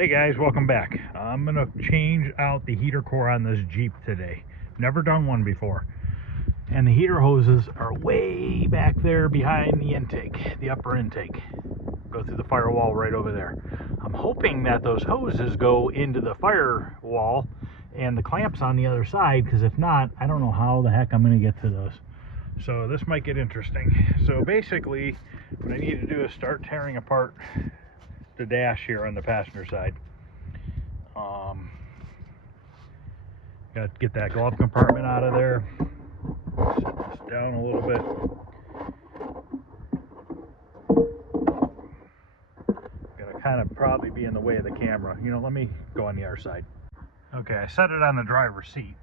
Hey guys, welcome back. I'm gonna change out the heater core on this Jeep today. Never done one before. And the heater hoses are way back there behind the intake, the upper intake. Go through the firewall right over there. I'm hoping that those hoses go into the firewall and the clamps on the other side, because if not, I don't know how the heck I'm gonna get to those. So this might get interesting. So basically, what I need to do is start tearing apart the dash here on the passenger side. Got to get that glove compartment out of there. Set this down a little bit. Gonna kind of probably be in the way of the camera. You know, let me go on the other side. Okay, I set it on the driver's seat.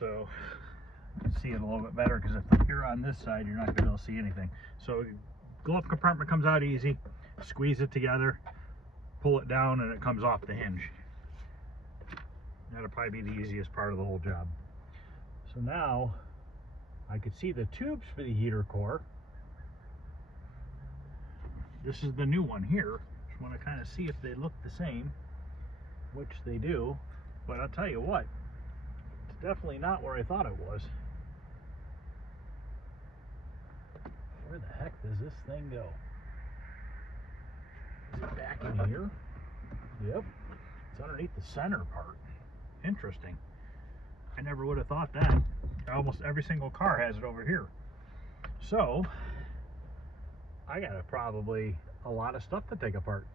So you can see it a little bit better, because if you're on this side, you're not going to be able to see anything. So glove compartment comes out easy. Squeeze it together, pull it down, and it comes off the hinge. That'll probably be the easiest part of the whole job. So now I could see the tubes for the heater core. This is the new one here. Just want to kind of see if they look the same, which they do. But I'll tell you what, it's definitely not where I thought it was. Where the heck does this thing go? Is it back in here? Yep. It's underneath the center part. Interesting. I never would have thought that. Almost every single car has it over here. So, I got probably a lot of stuff to take apart.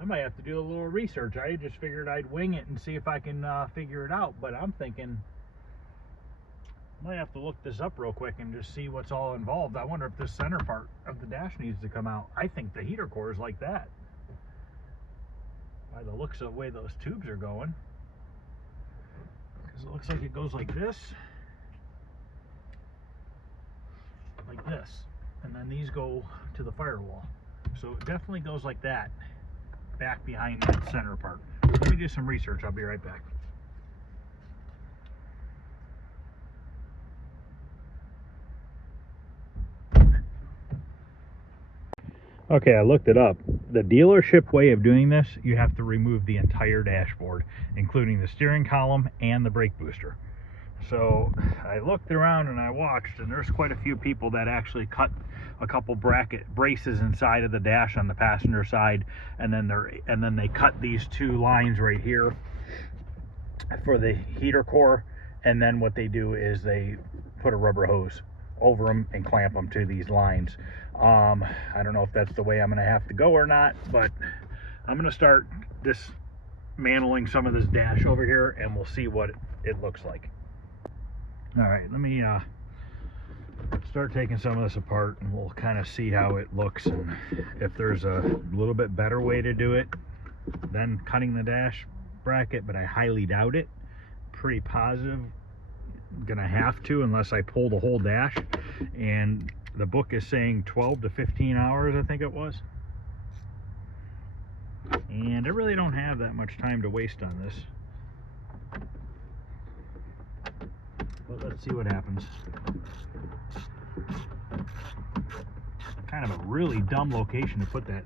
I might have to do a little research. I just figured I'd wing it and see if I can figure it out, but I'm thinking I might have to look this up real quick and just see what's all involved. I wonder if this center part of the dash needs to come out. I think the heater core is like that, by the looks of the way those tubes are going. Because it looks like it goes like this, and then these go to the firewall. So it definitely goes like that, back behind that center part. Let me do some research. I'll be right back. Okay, I looked it up. The dealership way of doing this, you have to remove the entire dashboard, including the steering column and the brake booster. So I looked around and I watched, and there's quite a few people that actually cut a couple braces inside of the dash on the passenger side, and then they cut these two lines right here for the heater core, and then what they do is they put a rubber hose over them and clamp them to these lines. I don't know if that's the way I'm going to have to go or not, but I'm going to start dismantling some of this dash over here, and we'll see what it looks like. All right, let me start taking some of this apart, and we'll kind of see how it looks, and if there's a little bit better way to do it than cutting the dash bracket, but I highly doubt it. Pretty positive I'm gonna have to, unless I pull the whole dash, and the book is saying 12 to 15 hours, I think it was. And I really don't have that much time to waste on this. But let's see what happens. Kind of a really dumb location to put that.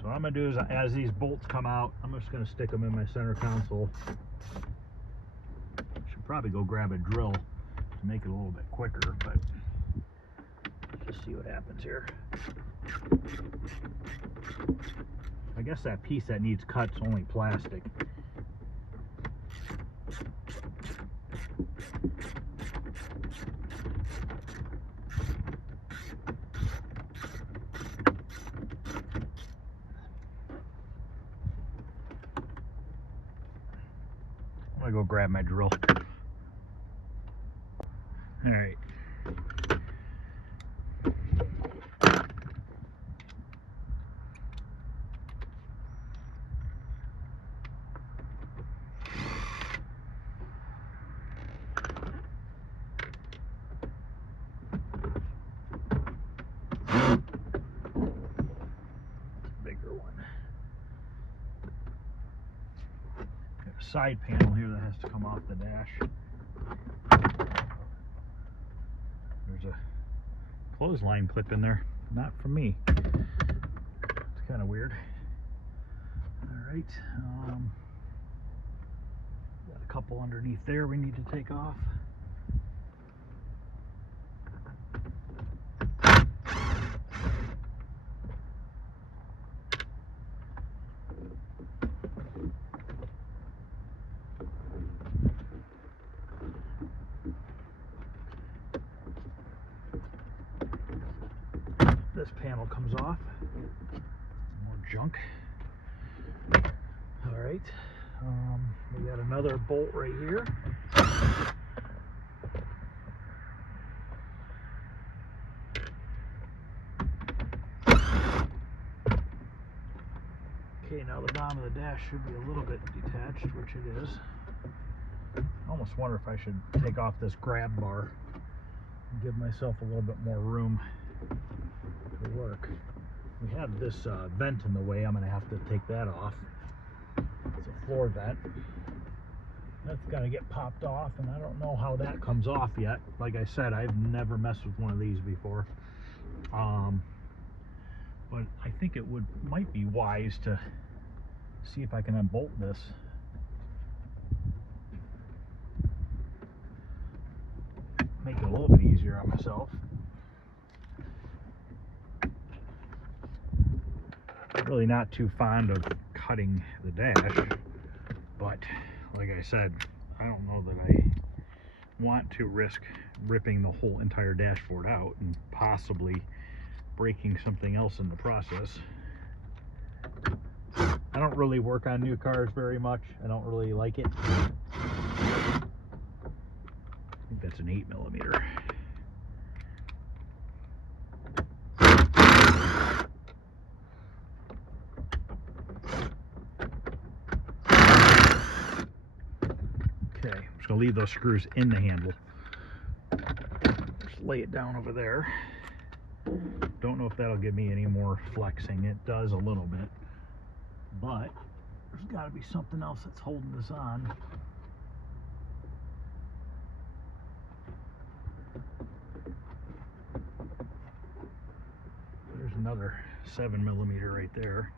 So what I'm going to do is, as these bolts come out, I'm just going to stick them in my center console. Should probably go grab a drill to make it a little bit quicker, but let's just see what happens here. I guess that piece that needs cut's only plastic. I'm gonna go grab my drill. All right. side panel here that has to come off the dash. There's a clothesline clip in there, not for me. It's kind of weird. All right, got a couple underneath there we need to take off. This panel comes off. More junk. All right, we got another bolt right here. Okay, now the bottom of the dash should be a little bit detached, which it is. I almost wonder if I should take off this grab bar and give myself a little bit more room to work. We have this vent in the way. I'm going to have to take that off. It's a floor vent. That's got to get popped off, and I don't know how that comes off yet. Like I said, I've never messed with one of these before. But I think it might be wise to see if I can unbolt this. Make it a little bit easier on myself. Really not too fond of cutting the dash, but like I said, I don't know that I want to risk ripping the whole entire dashboard out and possibly breaking something else in the process. I don't really work on new cars very much. I don't really like it. I think that's an 8mm. Okay, I'm just gonna leave those screws in the handle. Just lay it down over there. Don't know if that'll give me any more flexing. It does a little bit, but there's got to be something else that's holding this on. There's another 7mm right there.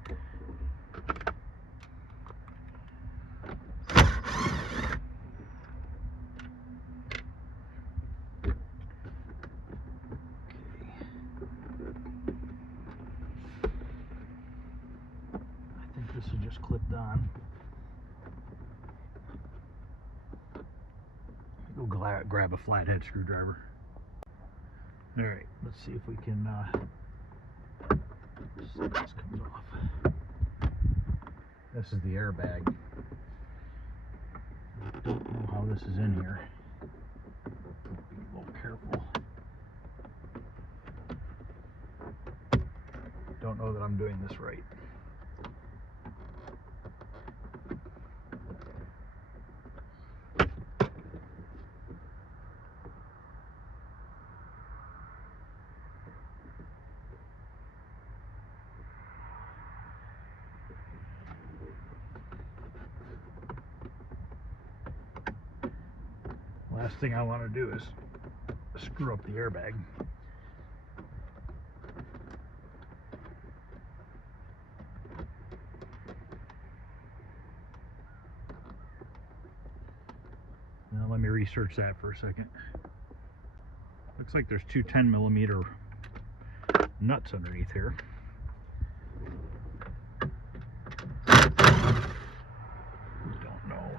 This is just clipped on. Go grab a flathead screwdriver. All right, let's see if we can see if this comes off. This is the airbag. I don't know how this is in here. Be a little careful. Don't know that I'm doing this right. Last thing I want to do is screw up the airbag. Now let me research that for a second. Looks like there's two 10mm nuts underneath here. Don't know.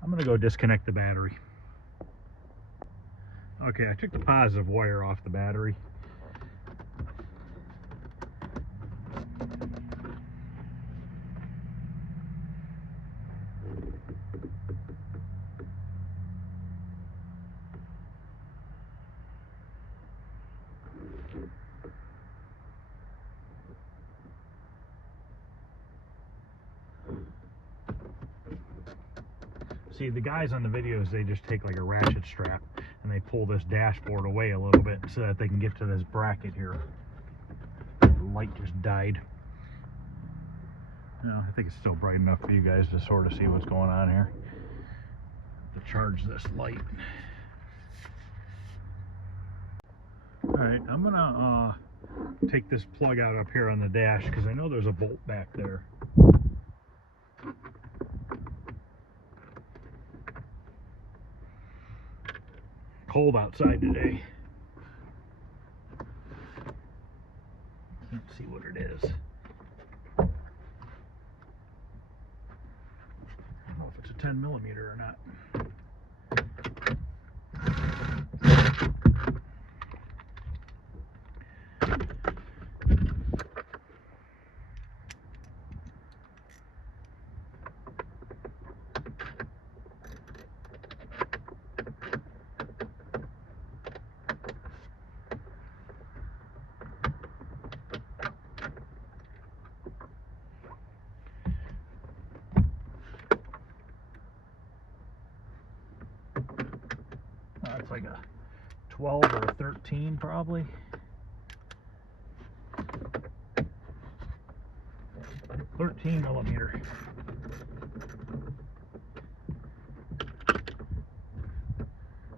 I'm gonna go disconnect the battery. Okay, I took the positive wire off the battery. See, the guys on the videos, they just take like a ratchet strap and they pull this dashboard away a little bit so that they can get to this bracket here. The light just died. No, I think it's still bright enough for you guys to sort of see what's going on here. To charge this light. Alright, I'm gonna take this plug out up here on the dash because I know there's a bolt back there. Cold outside today. Can't see what it is. I don't know if it's a 10mm or not. It's like a 12 or a 13 probably. $13mm.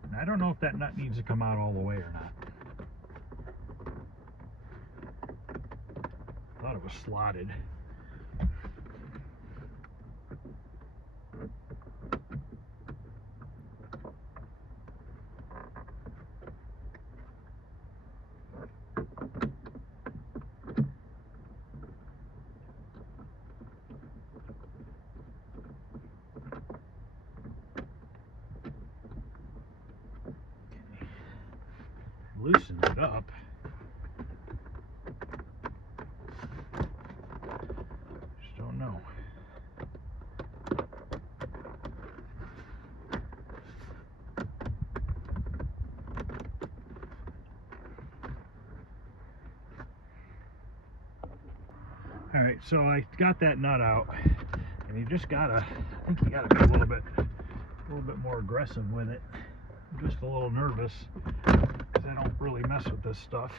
And I don't know if that nut needs to come out all the way or not. I thought it was slotted. Loosen it up. Just don't know. All right, so I got that nut out, and you just gotta, I think you gotta be a little bit more aggressive with it. I'm just a little nervous because I don't really mess with this stuff,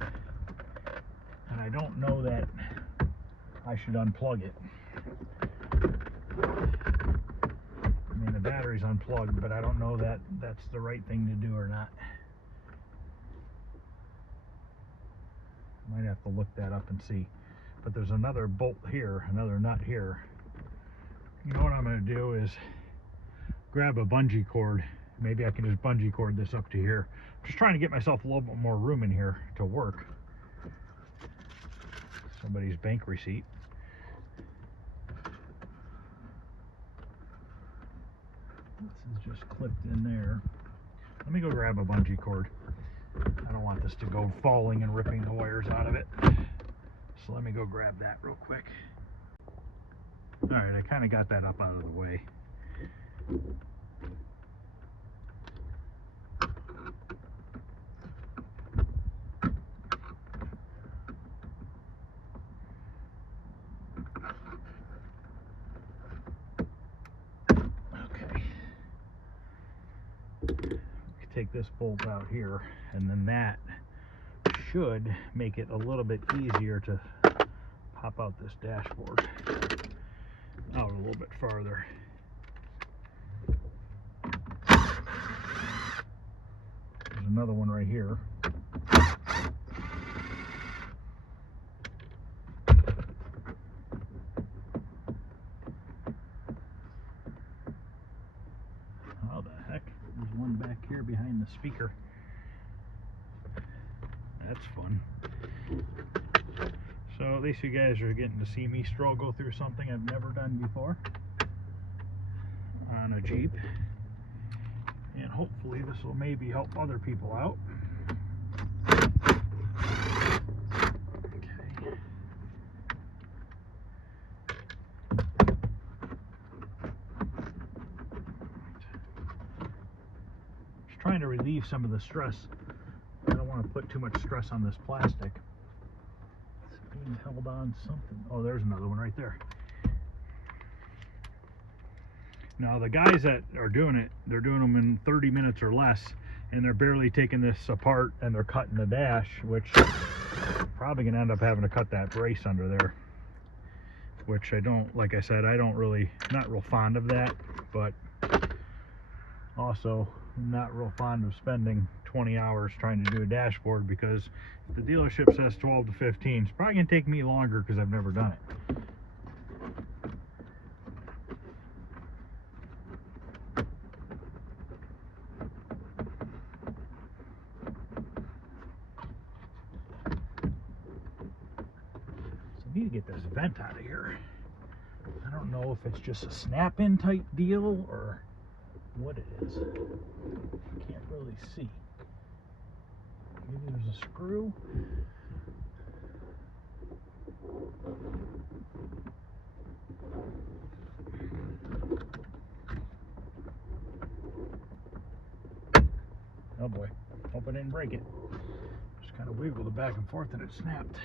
and I don't know that I should unplug it. I mean, the battery's unplugged, but I don't know that that's the right thing to do or not. Might have to look that up and see. But there's another bolt here, another nut here. You know what I'm going to do is grab a bungee cord. Maybe I can just bungee cord this up to here. I'm just trying to get myself a little bit more room in here to work. Somebody's bank receipt. This is just clipped in there. Let me go grab a bungee cord. I don't want this to go falling and ripping the wires out of it. So let me go grab that real quick. Alright, I kind of got that up out of the way. Okay. Take this bolt out here, and then that should make it a little bit easier to pop out this dashboard out a little bit farther. There's another one right here. How the heck? There's one back here behind the speaker. That's fun. So at least you guys are getting to see me struggle through something I've never done before on a Jeep. And hopefully this will maybe help other people out. Okay. Just trying to relieve some of the stress. I don't want to put too much stress on this plastic. It's being held on something. Oh, there's another one right there. Now the guys that are doing it, they're doing them in 30 minutes or less, and they're barely taking this apart and they're cutting the dash, which probably gonna end up having to cut that brace under there, which I don't, like I said, I don't really, not real fond of that, but also not real fond of spending 20 hours trying to do a dashboard, because if the dealership says 12 to 15, it's probably gonna take me longer because I've never done it. I need to get this vent out of here. I don't know if it's just a snap-in type deal or what it is. I can't really see. Maybe there's a screw. Oh boy, hope I didn't break it. Just kind of wiggled it back and forth and it snapped.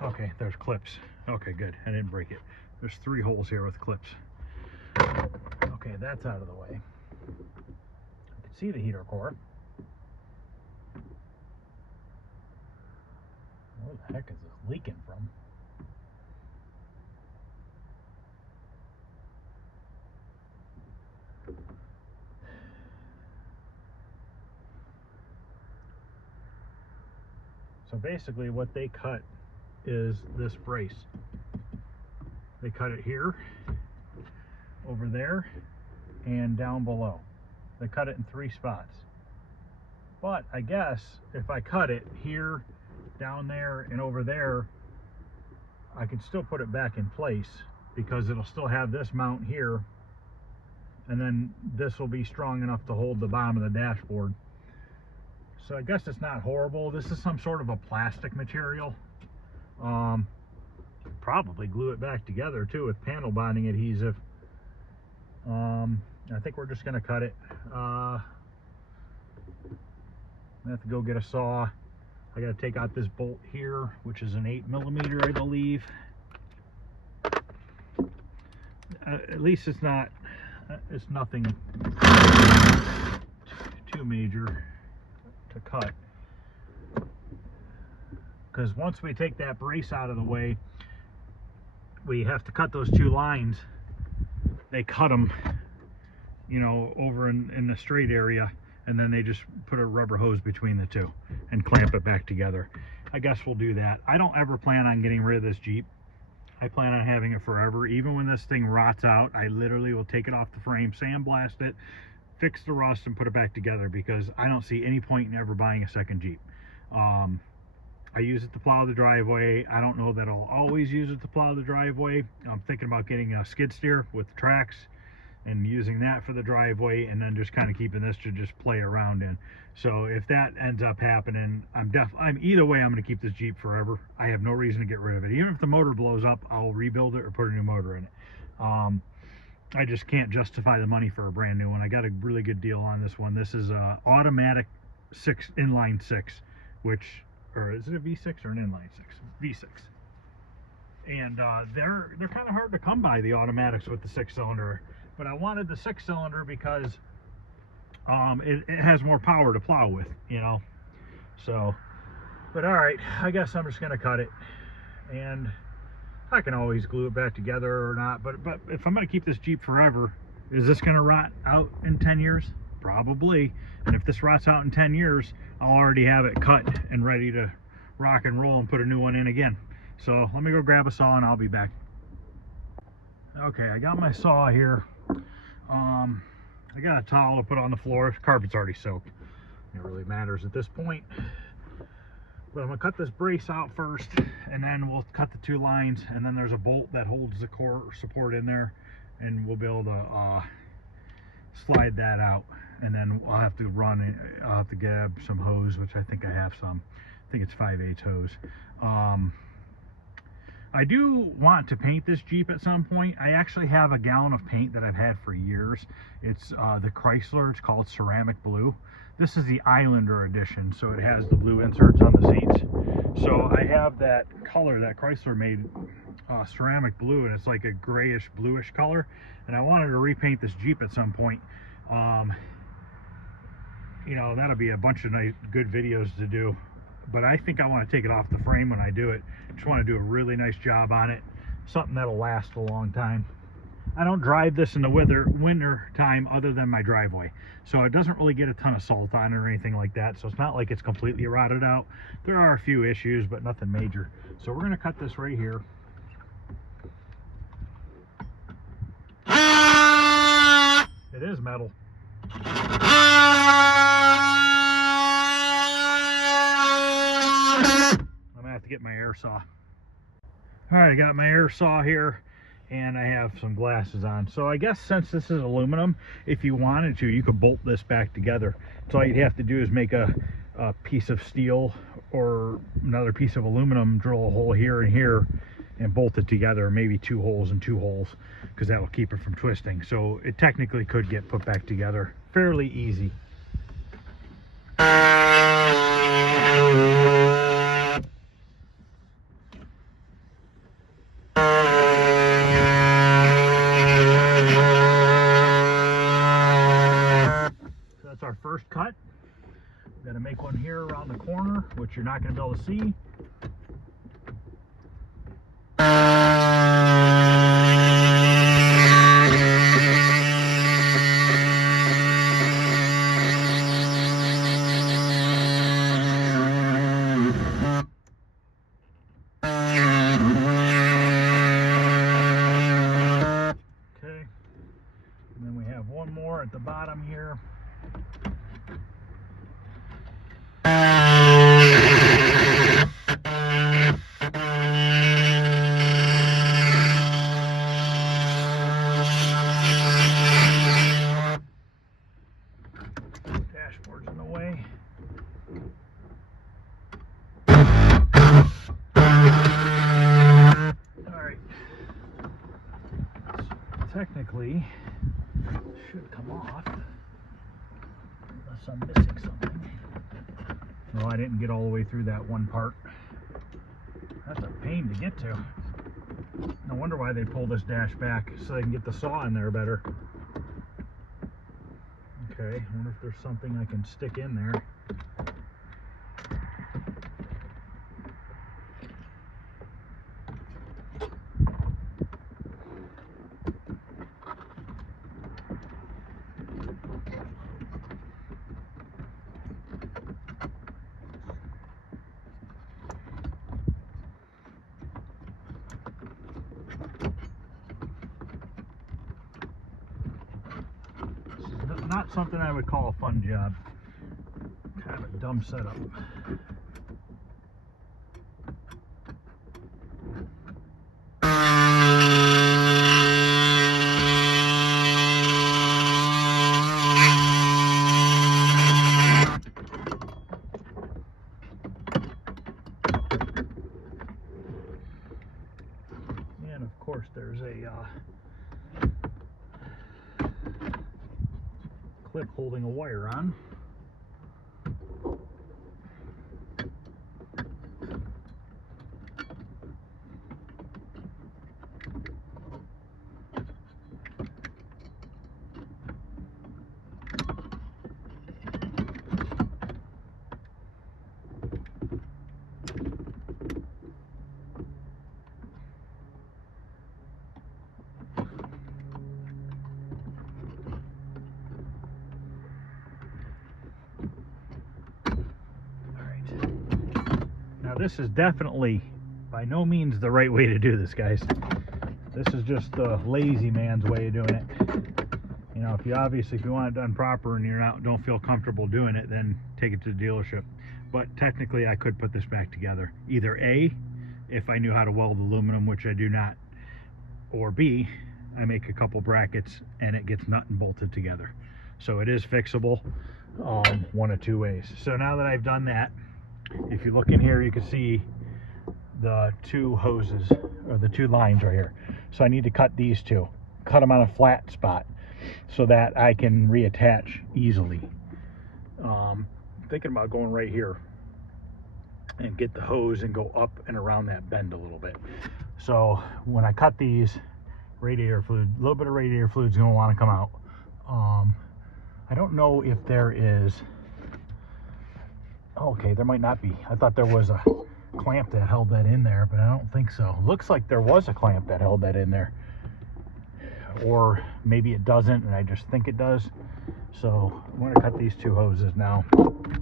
Okay, there's clips. Okay, good. I didn't break it. There's 3 holes here with clips. Okay, that's out of the way. I can see the heater core. Where the heck is this leaking from? So basically what they cut is this brace. They cut it here, over there, and down below. They cut it in 3 spots. But I guess if I cut it here, down there, and over there, I can still put it back in place, because it'll still have this mount here, and then this will be strong enough to hold the bottom of the dashboard. So I guess it's not horrible. This is some sort of a plastic material. Probably glue it back together too with panel bonding adhesive. I think we're just gonna cut it. I have to go get a saw. I gotta take out this bolt here, which is an 8mm, I believe. At least it's not, it's nothing too major to cut. Because once we take that brace out of the way, we have to cut those 2 lines. They cut them, you know, over in the straight area, and then they just put a rubber hose between the 2 and clamp it back together. I guess we'll do that. I don't ever plan on getting rid of this Jeep. I plan on having it forever. Even when this thing rots out, I literally will take it off the frame, sandblast it, fix the rust, and put it back together, because I don't see any point in ever buying a second Jeep. I use it to plow the driveway. I don't know that I'll always use it to plow the driveway. I'm thinking about getting a skid steer with tracks and using that for the driveway, and then just kind of keeping this to just play around in. So if that ends up happening, either way, I'm going to keep this Jeep forever. I have no reason to get rid of it. Even if the motor blows up, I'll rebuild it or put a new motor in it. I just can't justify the money for a brand new one. I got a really good deal on this one. This is a automatic inline 6, which, or is it a V6 or an inline 6? V6. And they're kind of hard to come by, the automatics with the 6-cylinder. But I wanted the 6-cylinder because it has more power to plow with, you know. So, but all right, I guess I'm just gonna cut it, and I can always glue it back together or not. But if I'm gonna keep this Jeep forever, is this gonna rot out in 10 years? Probably. And if this rots out in 10 years, I'll already have it cut and ready to rock and roll and put a new one in again. So let me go grab a saw and I'll be back. Okay, I got my saw here. I got a towel to put on the floor. Carpet's already soaked. It really matters at this point. But I'm gonna cut this brace out first, and then we'll cut the 2 lines, and then there's a bolt that holds the core support in there, and we'll be able to slide that out. And then I'll have to grab some hose, which I think I have some. I think it's 5/8 hose. I do want to paint this Jeep at some point. I actually have a gallon of paint that I've had for years. It's the Chrysler. It's called ceramic blue. This is the Islander edition, so it has the blue inserts on the seats. So I have that color that Chrysler made, ceramic blue, and it's like a grayish bluish color, and I wanted to repaint this Jeep at some point. You know, that'll be a bunch of nice good videos to do, but I think I want to take it off the frame when I do it. Just want to do a really nice job on it, something that'll last a long time. I don't drive this in the winter time other than my driveway, so it doesn't really get a ton of salt on it or anything like that, so it's not like it's completely rotted out. There are a few issues, but nothing major. So we're going to cut this right here. It is metal. I'm gonna have to get my air saw. All right, I got my air saw here, and I have some glasses on. So I guess since this is aluminum, if you wanted to, you could bolt this back together. So all you'd have to do is make a piece of steel or another piece of aluminum, drill a hole here and here, and bolt it together, maybe 2 holes and 2 holes, because that'll keep it from twisting. So it technically could get put back together fairly easy. That's our first cut. We're going to make one here around the corner, which you're not going to be able to see. Okay, and then we have one more at the bottom here. Dashboard's in the way. Alright. Technically, should come off unless I'm missing something. No, I didn't get all the way through that one part. That's a pain to get to. No wonder why they pull this dash back, so they can get the saw in there better. Okay, I wonder if there's something I can stick in there. Not something I would call a fun job. Kind of a dumb setup. And of course there's a clip holding a wire on. This is definitely by no means the right way to do this, guys. This is just the lazy man's way of doing it. You know, if you want it done proper and don't feel comfortable doing it, then take it to the dealership. But technically I could put this back together. Either A, if I knew how to weld aluminum, which I do not, or B, I make a couple brackets and it gets nut and bolted together. So it is fixable one of two ways. So now that I've done that, if you look in here, you can see the two hoses, or the two lines right here. So I need to cut these two, cut them on a flat spot so that I can reattach easily. Thinking about going right here and get the hose and go up and around that bend a little bit. So when I cut these, radiator fluid, a little bit of radiator fluid is going to want to come out. I don't know if there is, okay, there might not be. I thought there was a clamp that held that in there, but I don't think so. Looks like there was a clamp that held that in there, or maybe it doesn't and I just think it does. So I'm going to cut these two hoses now,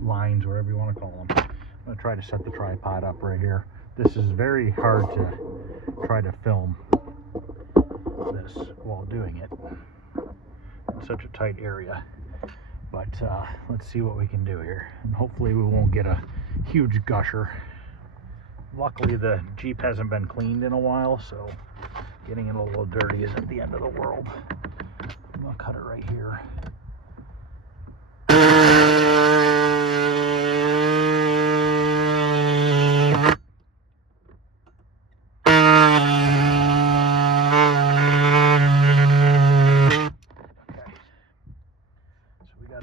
lines, whatever you want to call them. I'm going to try to set the tripod up right here. This is very hard to try to film this while doing it in such a tight area, but let's see what we can do here, and hopefully we won't get a huge gusher. Luckily the Jeep hasn't been cleaned in a while, so getting it a little dirty isn't the end of the world. I'm gonna cut it right here.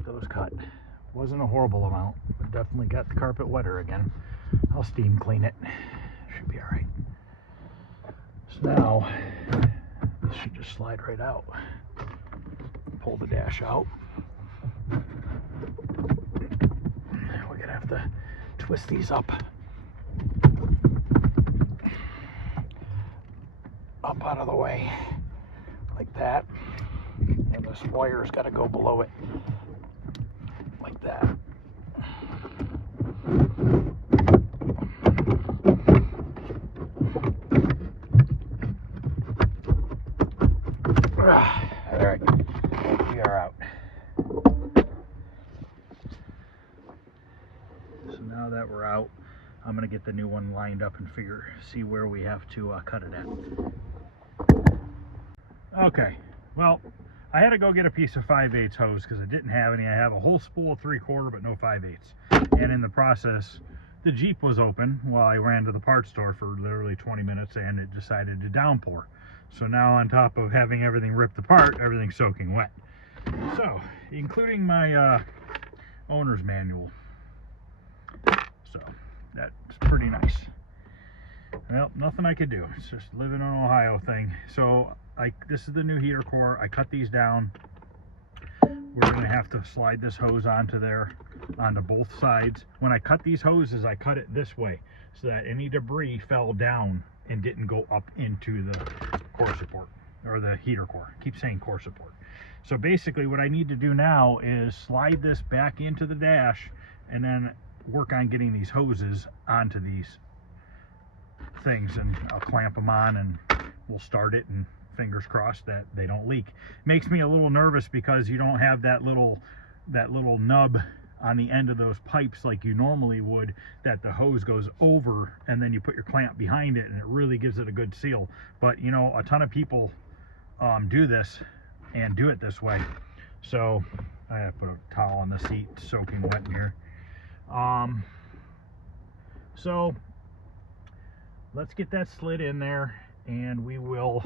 Those cut. Wasn't a horrible amount, but definitely got the carpet wetter again. I'll steam clean it. Should be all right. So now this should just slide right out. Pull the dash out. We're gonna have to twist these up out of the way like that, and this wire's got to go below it. Like that. All right, we are out. So now that we're out, I'm gonna get the new one lined up and see where we have to cut it at. Okay, well, I had to go get a piece of 5/8 hose because I didn't have any. I have a whole spool of 3/4 but no 5/8. And in the process, the Jeep was open while I ran to the parts store for literally 20 minutes and it decided to downpour. So now on top of having everything ripped apart, everything's soaking wet. So, including my owner's manual. So, that's pretty nice. Well, nothing I could do. It's just living in Ohio thing. So, this is the new heater core. I cut these down. We're going to have to slide this hose onto both sides. When I cut these hoses, I cut it this way so that any debris fell down and didn't go up into the core support, or the heater core. I keep saying core support. So basically what I need to do now is slide this back into the dash and then work on getting these hoses onto these things, and I'll clamp them on and we'll start it, and fingers crossed that they don't leak. Makes me a little nervous because you don't have that little nub on the end of those pipes like you normally would, that the hose goes over and then you put your clamp behind it and it really gives it a good seal. But you know, a ton of people do this and do it this way. So I have to put a towel on the seat, soaking wet in here. So let's get that slid in there and we will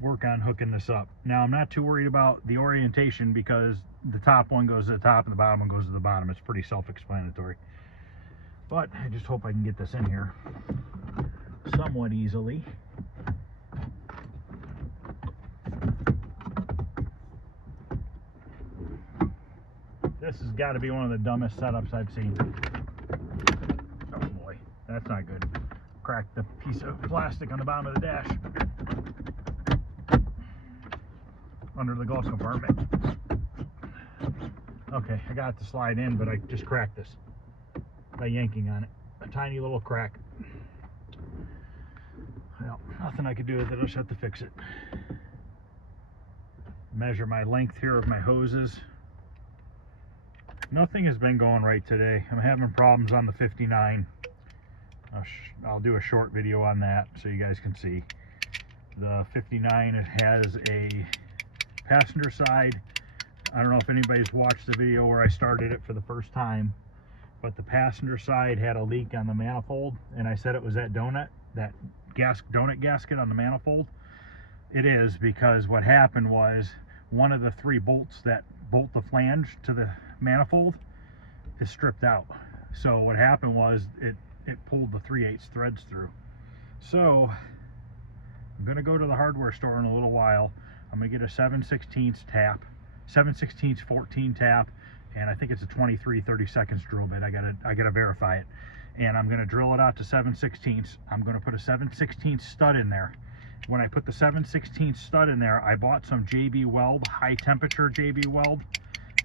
work on hooking this up. Now I'm not too worried about the orientation because the top one goes to the top and the bottom one goes to the bottom. It's pretty self-explanatory. But I just hope I can get this in here somewhat easily. This has got to be one of the dumbest setups I've seen. Oh boy, that's not good. Cracked the piece of plastic on the bottom of the dash under the glove compartment. Okay, I got it to slide in, but I just cracked this by yanking on it. A tiny little crack. Well, nothing I could do with it. I'll just have to fix it. Measure my length here of my hoses. Nothing has been going right today. I'm having problems on the 59. I'll do a short video on that so you guys can see. The 59, it has a passenger side. I don't know if anybody's watched the video where I started it for the first time. but the passenger side had a leak on the manifold, and I said it was that donut gasket on the manifold. It is, because what happened was one of the 3 bolts that bolt the flange to the manifold is stripped out. So what happened was it pulled the 3/8 threads through. So I'm going to go to the hardware store in a little while. I'm going to get a 7/16 tap, 7/16 14 tap, and I think it's a 23/32 drill bit. I gotta verify it. And I'm going to drill it out to 7/16. I'm going to put a 7/16 stud in there. When I put the 7/16 stud in there, I bought some JB Weld, high temperature JB Weld.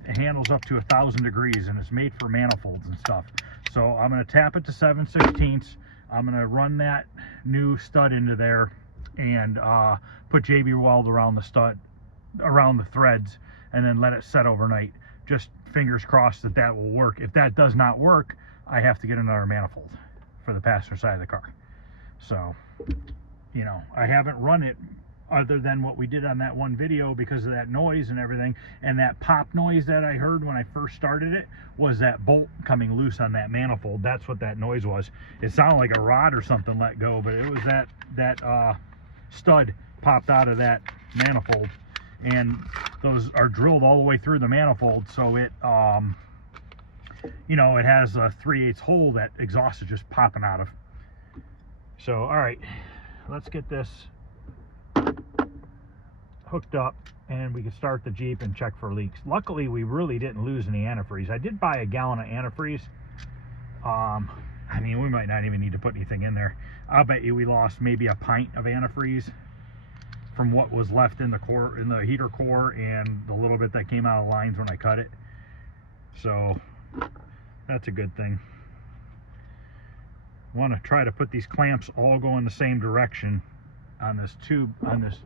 It handles up to 1,000 degrees, and it's made for manifolds and stuff. So I'm going to tap it to 7/16. I'm going to run that new stud into there and put JB Weld around the stud, around the threads, and then let it set overnight. Just fingers crossed that that will work. If that does not work, I have to get another manifold for the passenger side of the car. So, you know, I haven't run it other than what we did on that one video because of that noise and everything. And that pop noise that I heard when I first started it was that bolt coming loose on that manifold. That's what that noise was. It sounded like a rod or something let go, but it was that stud popped out of that manifold. And those are drilled all the way through the manifold, so it you know, it has a 3/8 hole that exhaust is just popping out of. So all right, let's get this hooked up and we can start the Jeep and check for leaks. Luckily we really didn't lose any antifreeze. I did buy a gallon of antifreeze. I mean, we might not even need to put anything in there. I'll bet you we lost maybe a pint of antifreeze from what was left in the core, in the heater core, and the little bit that came out of lines when I cut it. So that's a good thing. Want to try to put these clamps all go in the same direction on this tube, on this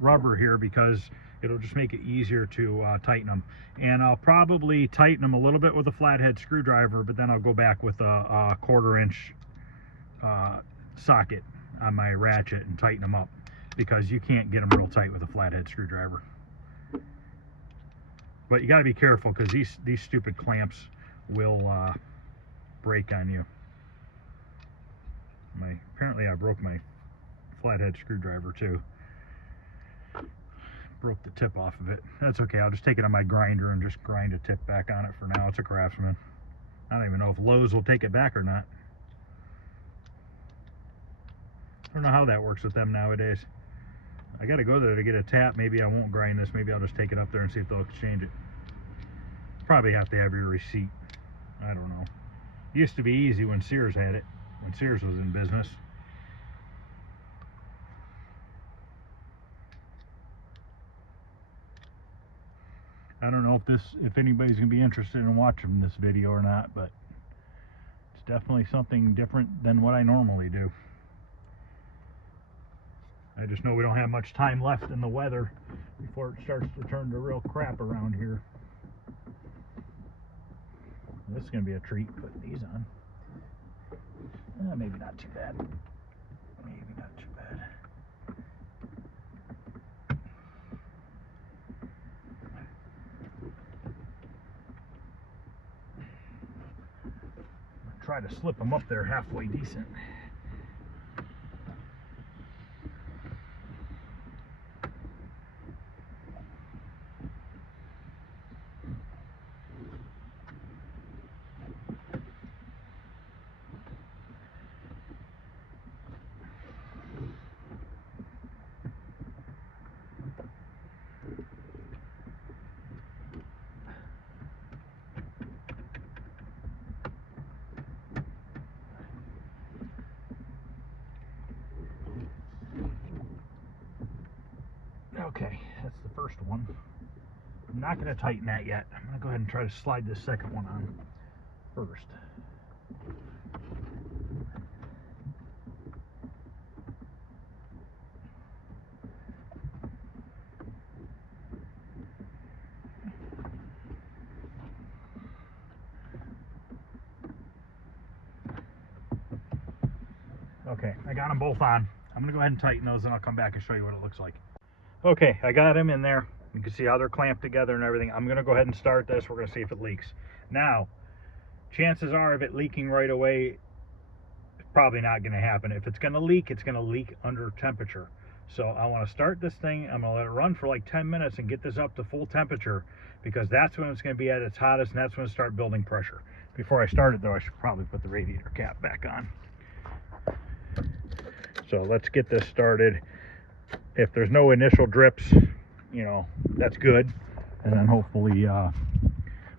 rubber here, because it'll just make it easier to tighten them. And I'll probably tighten them a little bit with a flathead screwdriver, but then I'll go back with a 1/4 inch socket on my ratchet and tighten them up, because you can't get them real tight with a flathead screwdriver. But you got to be careful, because these stupid clamps will break on you. Apparently I broke my flathead screwdriver too. Broke the tip off of it. That's okay, I'll just take it on my grinder and just grind a tip back on it for now. It's a Craftsman. I don't even know if Lowe's will take it back or not. I don't know how that works with them nowadays. I gotta go there to get a tap. Maybe I won't grind this. Maybe I'll just take it up there and see if they'll exchange it. Probably have to have your receipt. I don't know. It used to be easy when Sears had it, when Sears was in business. I don't know if anybody's gonna be interested in watching this video or not, but it's definitely something different than what I normally do. I just know we don't have much time left in the weather before it starts to turn to real crap around here. This is going to be a treat, putting these on. Maybe not too bad. Maybe not too bad. I'll try to slip them up there halfway decent. Okay, that's the first one. I'm not going to tighten that yet. I'm going to go ahead and try to slide this second one on first. Okay, I got them both on. I'm going to go ahead and tighten those, and I'll come back and show you what it looks like. Okay, I got them in there. You can see how they're clamped together and everything. I'm going to go ahead and start this. We're going to see if it leaks. Now, chances are of it leaking right away, it's probably not going to happen. If it's going to leak, it's going to leak under temperature. So I want to start this thing. I'm going to let it run for like 10 minutes and get this up to full temperature, because that's when it's going to be at its hottest, and that's when it start building pressure. Before I start it though, I should probably put the radiator cap back on. So let's get this started. If there's no initial drips, you know, that's good. And then hopefully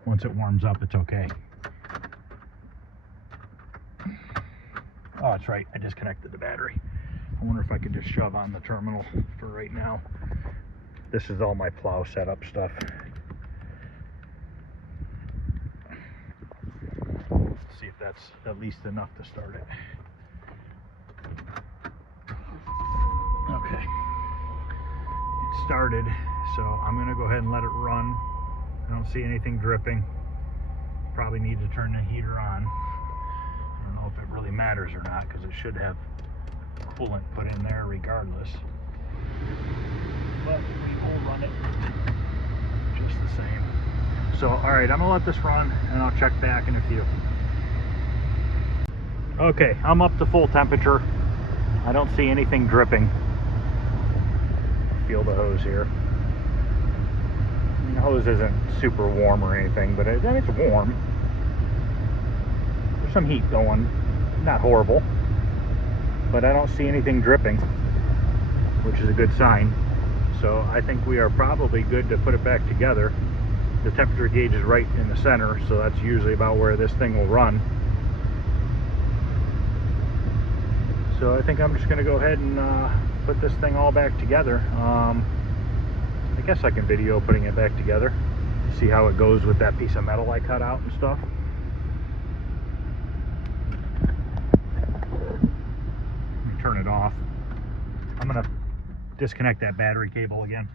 once it warms up, it's okay. Oh, that's right, I disconnected the battery. I wonder if I could just shove on the terminal for right now. This is all my plow setup stuff. Let's see if that's at least enough to start it. Okay, it started, so I'm going to go ahead and let it run. I don't see anything dripping. Probably need to turn the heater on. I don't know if it really matters or not, because it should have coolant put in there regardless. But we will run it just the same. So, alright, I'm going to let this run, and I'll check back in a few. Okay, I'm up to full temperature. I don't see anything dripping. Feel the hose here. The hose isn't super warm or anything, but it's warm. There's some heat going, not horrible, but I don't see anything dripping, which is a good sign. So I think we are probably good to put it back together. The temperature gauge is right in the center, so that's usually about where this thing will run. So I think I'm just going to go ahead and put this thing all back together. I guess I can video putting it back together, see how it goes with that piece of metal I cut out and stuff. Let me turn it off. I'm going to disconnect that battery cable again.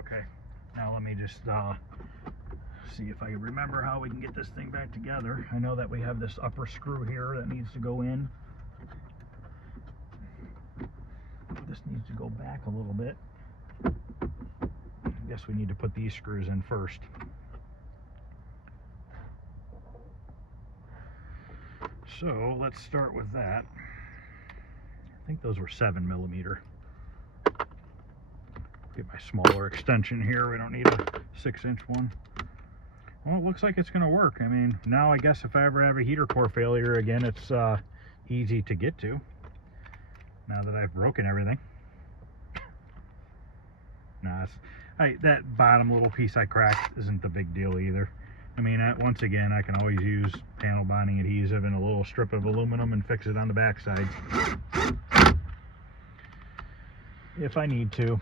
Okay, now let me just see if I can remember how we can get this thing back together. I know that we have this upper screw here that needs to go in. This needs to go back a little bit. I guess we need to put these screws in first. So let's start with that. I think those were 7mm. Get my smaller extension here. We don't need a 6-inch one. Well, it looks like it's going to work. I mean, now I guess if I ever have a heater core failure again, it's easy to get to, now that I've broken everything. Nah, that bottom little piece I cracked isn't the big deal either. I mean, once again, I can always use panel bonding adhesive and a little strip of aluminum and fix it on the backside if I need to.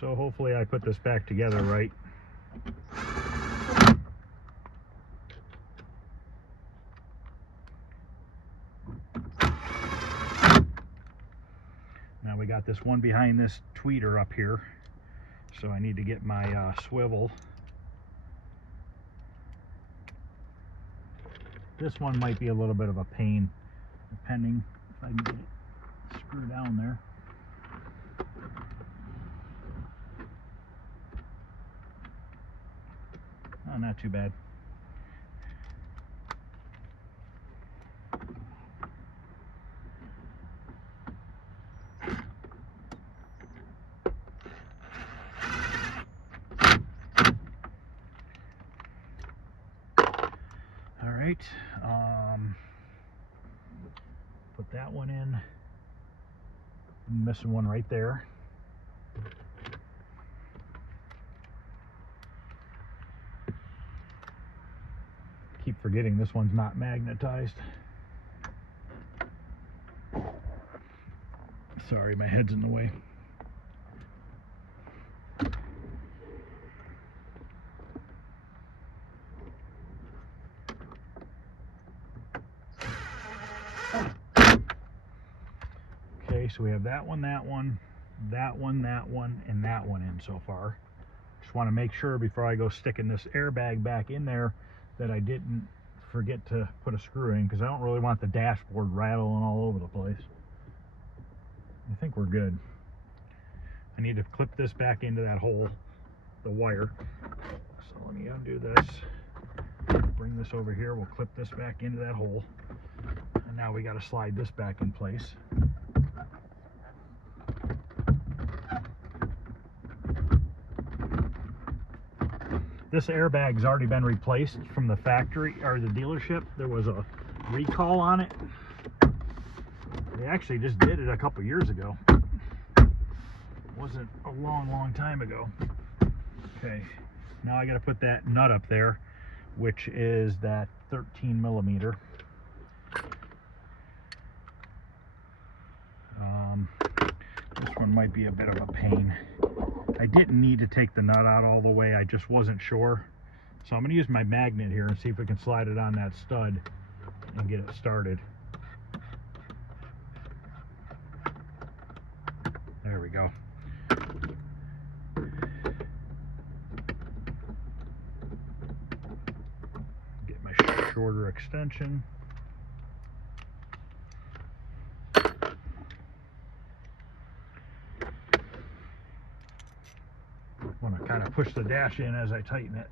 So hopefully I put this back together right. Now we got this one behind this tweeter up here, so I need to get my swivel. This one might be a little bit of a pain, depending if I can get it screwed down there. Oh, not too bad. All right, put that one in. I'm missing one right there. Keep forgetting this one's not magnetized. Sorry, my head's in the way. Okay, so we have that one, that one, that one, that one, and that one in so far. Just want to make sure before I go sticking this airbag back in there that I didn't forget to put a screw in, because I don't really want the dashboard rattling all over the place. I think we're good. I need to clip this back into that hole, the wire. So let me undo this, bring this over here, we'll clip this back into that hole. And now we got to slide this back in place. This airbag's already been replaced from the factory or the dealership. There was a recall on it. They actually just did it a couple years ago. Wasn't a long time ago. Okay, now I got to put that nut up there, which is that 13 millimeter. This one might be a bit of a pain. I didn't need to take the nut out all the way, I just wasn't sure. So I'm going to use my magnet here and see if we can slide it on that stud and get it started. There we go. Get my shorter extension. I want to kind of push the dash in as I tighten it.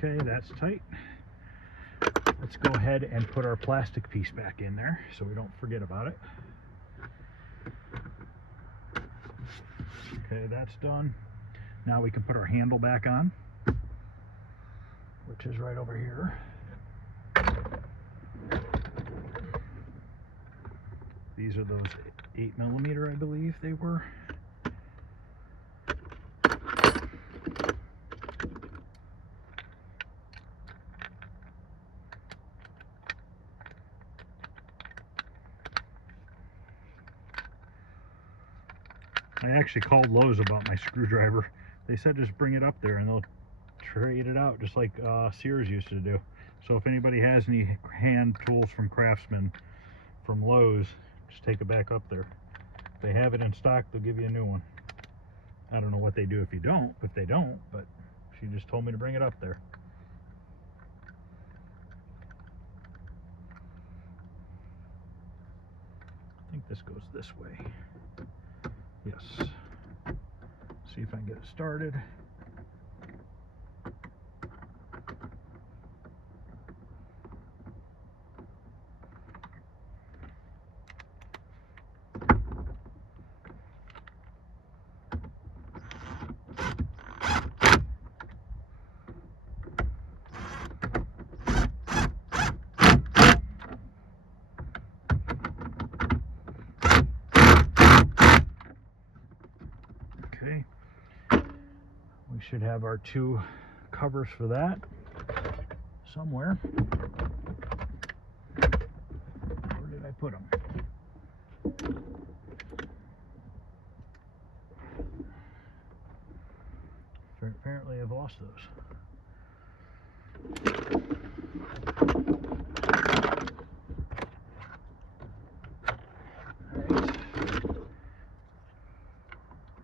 Okay, that's tight. Let's go ahead and put our plastic piece back in there so we don't forget about it. Okay, that's done. Now we can put our handle back on, which is right over here. These are those 8 millimeter, I believe they were. I actually called Lowe's about my screwdriver. They said just bring it up there and they'll trade it out just like Sears used to do. So if anybody has any hand tools from Craftsman from Lowe's, just take it back up there. If they have it in stock, they'll give you a new one. I don't know what they do if they don't, but she just told me to bring it up there. I think this goes this way. Yes. See if I can get it started. Okay, we should have our two covers for that somewhere. Where did I put them? Apparently I've lost those.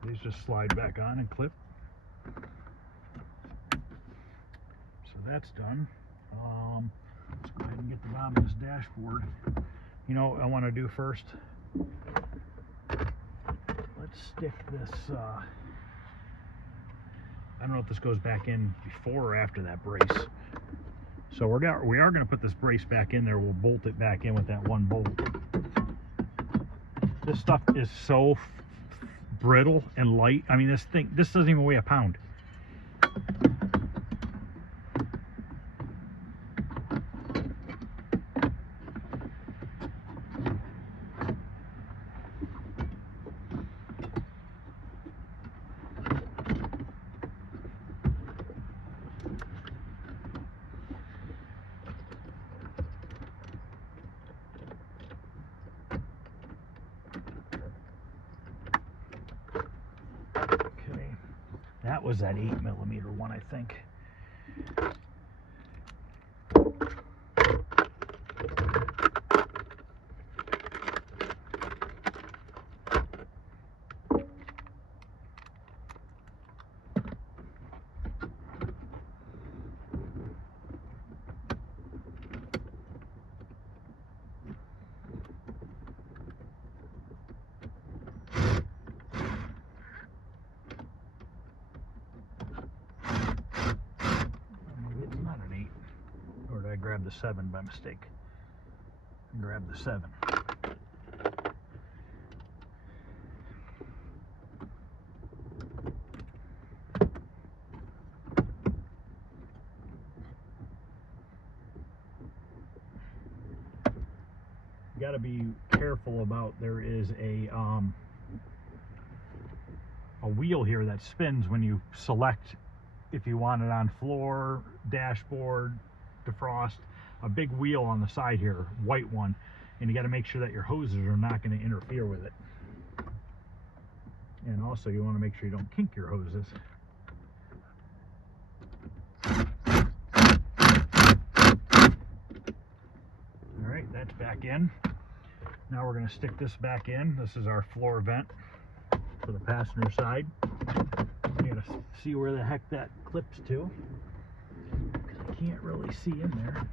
These just slide back on and clip. So that's done. Let's go ahead and get the bottom of this dashboard. You know what I want to do first? Let's stick this, I don't know if this goes back in before or after that brace. So we are going to put this brace back in there. We'll bolt it back in with that one bolt. This stuff is so brittle and light. I mean, this doesn't even weigh a pound. was that 8mm one, I think. I grabbed the 7 by mistake. Grab the 7. You got to be careful about, there is a wheel here that spins when you select if you want it on floor, dashboard, defrost, a big wheel on the side here, white one, and you got to make sure that your hoses are not going to interfere with it. And also you want to make sure you don't kink your hoses. Alright, that's back in. Now we're going to stick this back in. This is our floor vent for the passenger side. You got to see where the heck that clips to, because I can't really see in there.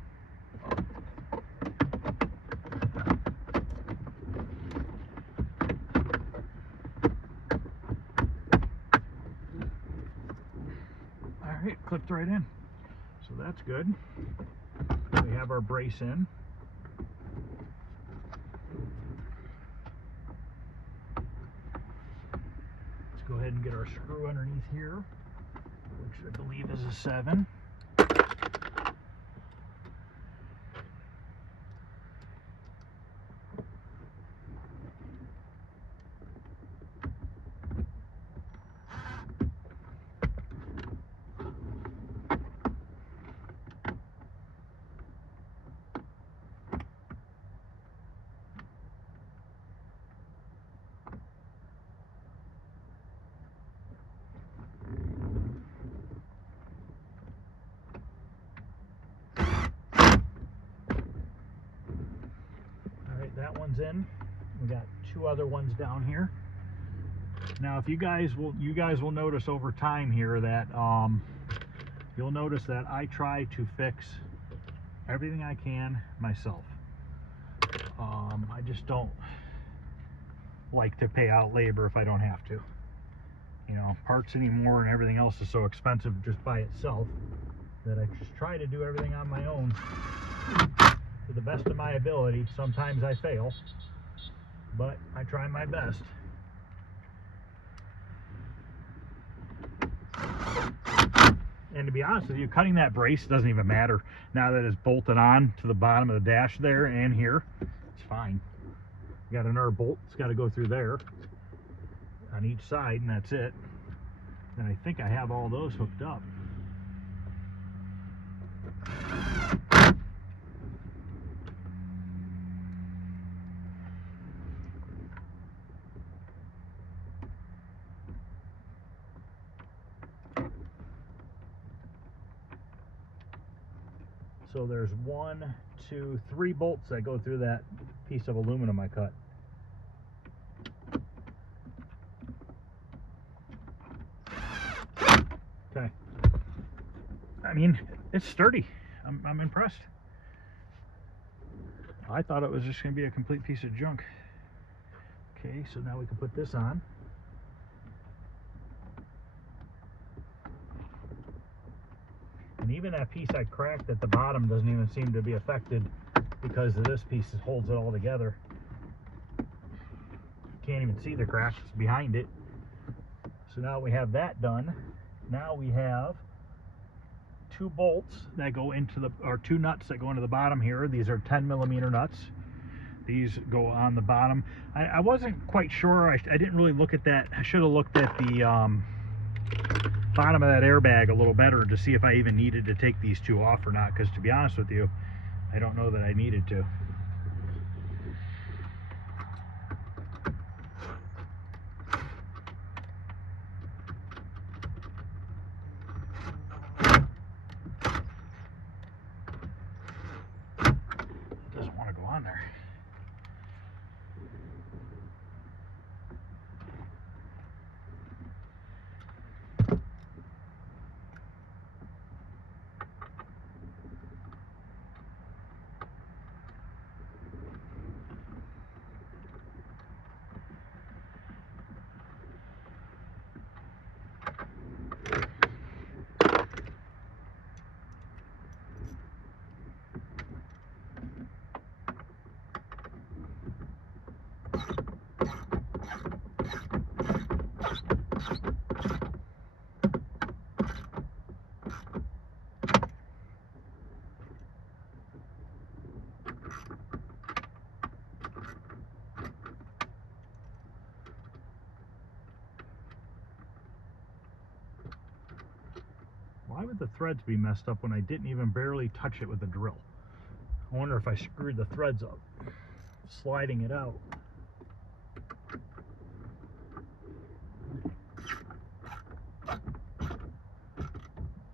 Alright, clipped right in. So that's good. We have our brace in. Let's go ahead and get our screw underneath here, which I believe is a 7. That one's in. We got 2 other ones down here. Now, if you guys will notice over time here that you'll notice that I try to fix everything I can myself. I just don't like to pay out labor if I don't have to. You know, parts anymore and everything else is so expensive just by itself that I just try to do everything on my own to the best of my ability. Sometimes I fail, but I try my best. And to be honest with you, cutting that brace doesn't even matter now that it's bolted on to the bottom of the dash there and here. It's fine. You got another bolt, it's got to go through there on each side, and that's it. And I think I have all those hooked up. So there's 1, 2, 3 bolts that go through that piece of aluminum I cut. Okay. I mean, it's sturdy. I'm impressed. I thought it was just going to be a complete piece of junk. Okay, so now we can put this on. And even that piece I cracked at the bottom doesn't even seem to be affected because of this piece that holds it all together. Can't even see the cracks behind it. So now we have that done. Now we have 2 bolts that go into the, or 2 nuts that go into the bottom here. These are 10mm nuts. These go on the bottom. I wasn't quite sure. I didn't really look at that. I should have looked at the bottom of that airbag a little better to see if I even needed to take these 2 off or not, because to be honest with you, I don't know that I needed to. Why would the threads be messed up when I didn't even barely touch it with a drill? I wonder if I screwed the threads up sliding it out.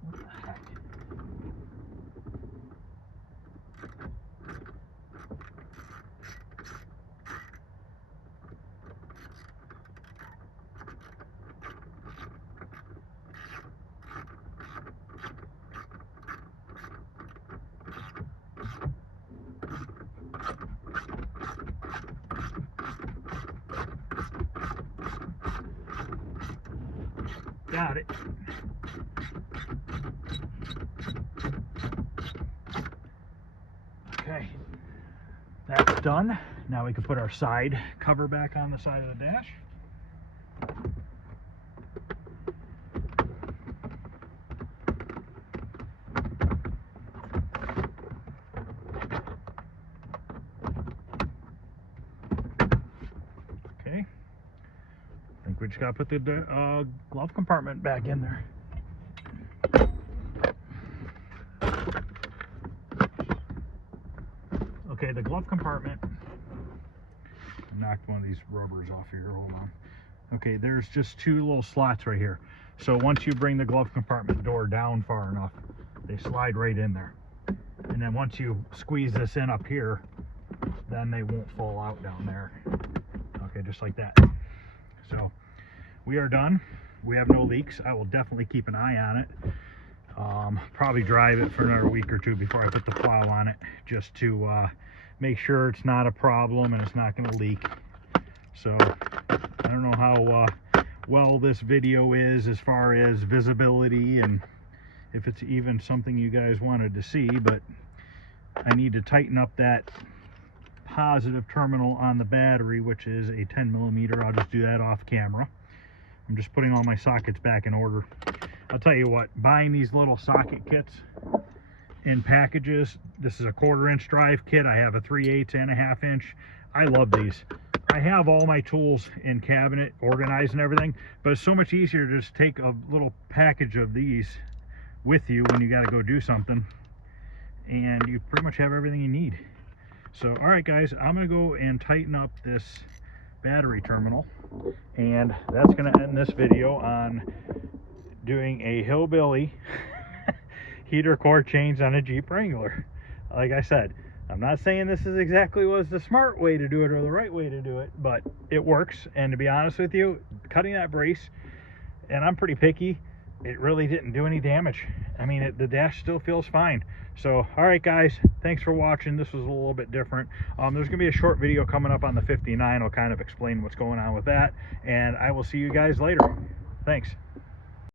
What the heck? Got it. Okay, that's done. Now we can put our side cover back on the side of the dash. Okay, I think we just gotta put the glove compartment back in there. Okay, the glove compartment, I knocked one of these rubbers off here, hold on. Okay, there's just two little slots right here. So once you bring the glove compartment door down far enough, they slide right in there. And then once you squeeze this in up here, then they won't fall out down there. Okay, just like that. So we are done. We have no leaks. I will definitely keep an eye on it. Probably drive it for another week or two before I put the plow on it, just to make sure it's not a problem and it's not going to leak. So I don't know how well this video is as far as visibility and if it's even something you guys wanted to see, but I need to tighten up that positive terminal on the battery, which is a 10mm. I'll just do that off camera. I'm just putting all my sockets back in order. I'll tell you what, buying these little socket kits in packages, this is a 1/4 inch drive kit. I have a 3/8 and a 1/2 inch. I love these. I have all my tools in cabinet organized and everything, but it's so much easier to just take a little package of these with you when you got to go do something, and you pretty much have everything you need. So all right guys, I'm gonna go and tighten up this battery terminal, and that's gonna end this video on doing a hillbilly heater core change on a Jeep Wrangler. Like I said, I'm not saying this is exactly was the smart way to do it or the right way to do it, but it works. And to be honest with you, cutting that brace, and I'm pretty picky, it really didn't do any damage. I mean, the dash still feels fine. So all right guys, thanks for watching. This was a little bit different. There's gonna be a short video coming up on the 59. I'll kind of explain what's going on with that, and I will see you guys later. Thanks.